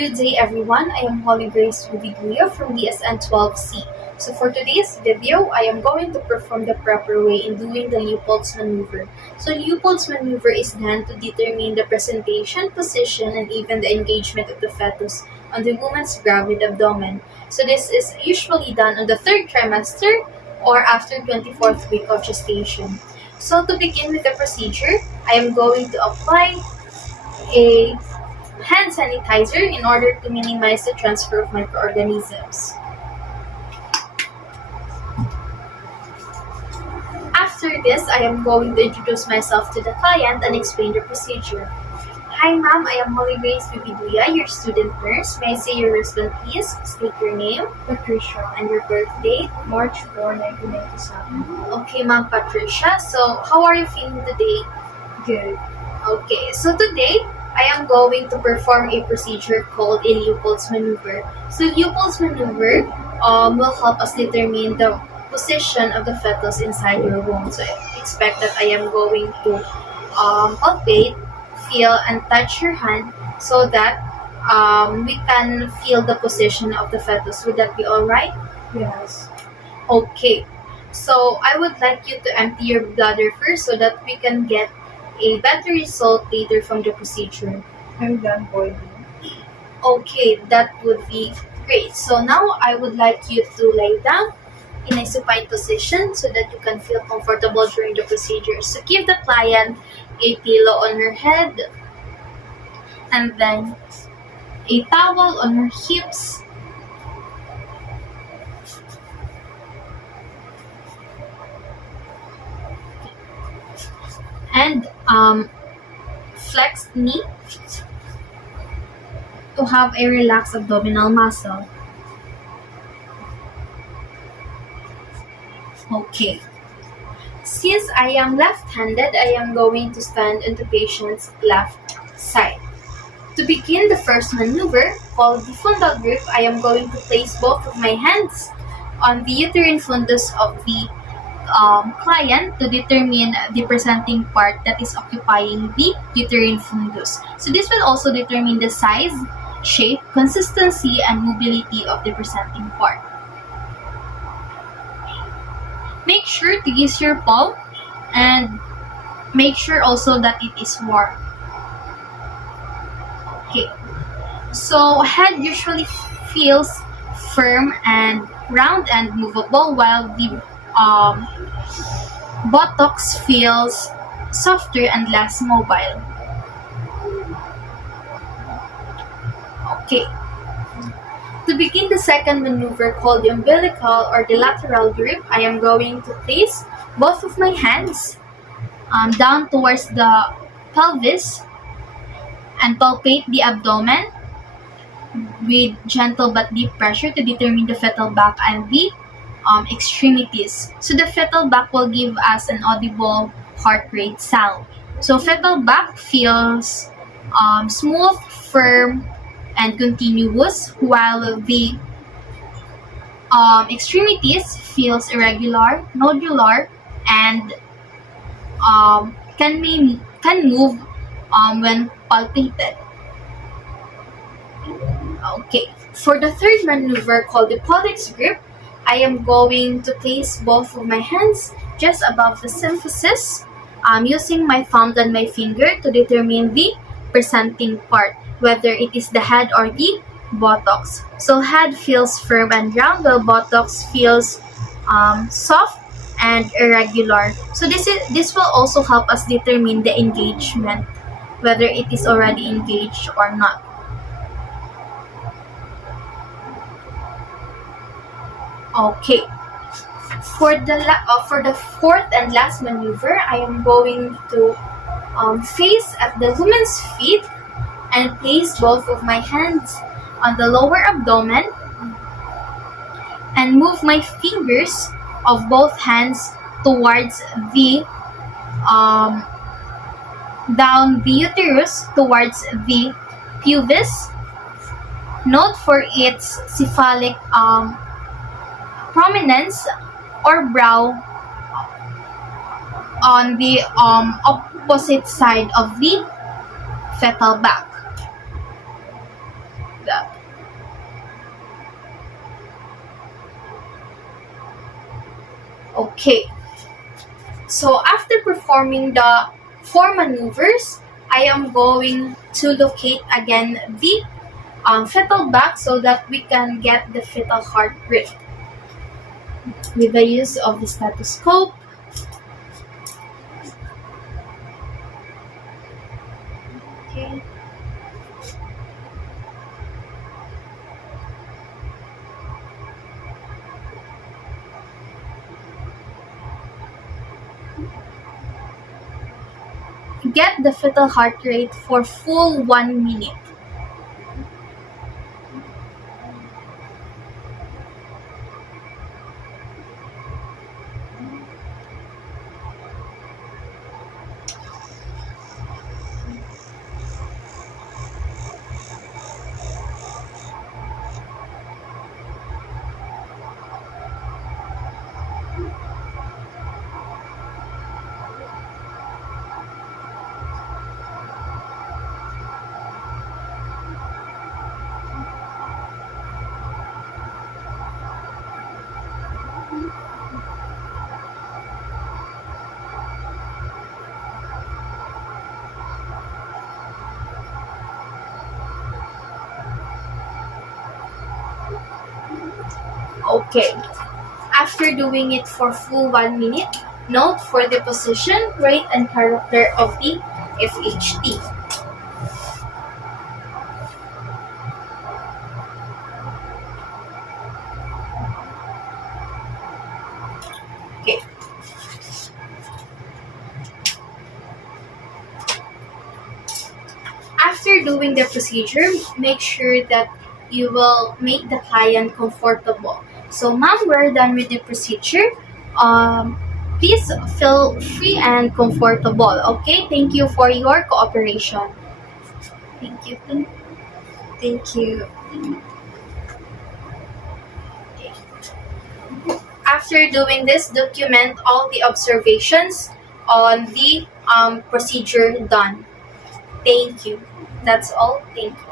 Good day everyone, I am Holly Grace Rubiguya from DSN12C. So for today's video, I am going to perform the proper way in doing the Leopold's maneuver. So Leopold's maneuver is done to determine the presentation, position, and even the engagement of the fetus on the woman's gravid abdomen. So this is usually done on the third trimester or after 24th week of gestation. So to begin with the procedure, I am going to apply a hand sanitizer in order to minimize the transfer of microorganisms. After this, I am going to introduce myself to the client and explain the procedure. Hi ma'am, I am Holly Grace Bibiduya, your student nurse. May I say your wristband please? State your name, Patricia, and your birth date. March 4, 1997. Okay ma'am Patricia, so how are you feeling today? Good. Okay, so today, I am going to perform a procedure called a Leopold's maneuver. So Leopold's maneuver will help us determine the position of the fetus inside your womb. So expect that I am going to palpate, feel, and touch your hand so that we can feel the position of the fetus. Would that be alright? Yes. Okay, so I would like you to empty your bladder first so that we can get a better result later from the procedure. I'm done boiling. Okay, that would be great. So now I would like you to lay down in a supine position so that you can feel comfortable during the procedure. So give the client a pillow on her head and then a towel on her hips. And flexed knee to have a relaxed abdominal muscle. Okay. Since I am left-handed, I am going to stand on the patient's left side. To begin the first maneuver, called the fundal grip, I am going to place both of my hands on the uterine fundus of the client to determine the presenting part that is occupying the uterine fundus. So this will also determine the size, shape, consistency, and mobility of the presenting part. Make sure to use your palm and make sure also that it is warm. Okay, so head usually feels firm and round and movable while the buttocks feels softer and less mobile. Okay. To begin the second maneuver called the umbilical or the lateral grip, I am going to place both of my hands down towards the pelvis and palpate the abdomen with gentle but deep pressure to determine the fetal back and the extremities. So the fetal back will give us an audible heart rate sound. So fetal back feels smooth, firm, and continuous, while the extremities feels irregular, nodular, and can move when palpated. Okay, for the third maneuver called the Pollux grip, I am going to place both of my hands just above the symphysis, using my thumb and my finger to determine the presenting part, whether it is the head or the buttocks. So head feels firm and round, while buttocks feels soft and irregular. So this will also help us determine the engagement, whether it is already engaged or not. Okay. For the fourth and last maneuver, I am going to face at the woman's feet and place both of my hands on the lower abdomen and move my fingers of both hands towards the down the uterus towards the pubis. Note for its cephalic prominence or brow on the opposite side of the fetal back. that. Okay. So after performing the 4 maneuvers, I am going to locate again the fetal back so that we can get the fetal heart rate with the use of the stethoscope. Okay. Get the fetal heart rate for full 1 minute. Okay. After doing it for full 1 minute, note for the position, rate, and character of the FHT. Okay. After doing the procedure, make sure that you will make the client comfortable. So, ma'am, we're done with the procedure. Please feel free and comfortable. Okay, thank you for your cooperation. Thank you. Thank you. After doing this, document all the observations on the procedure done. Thank you. That's all. Thank you.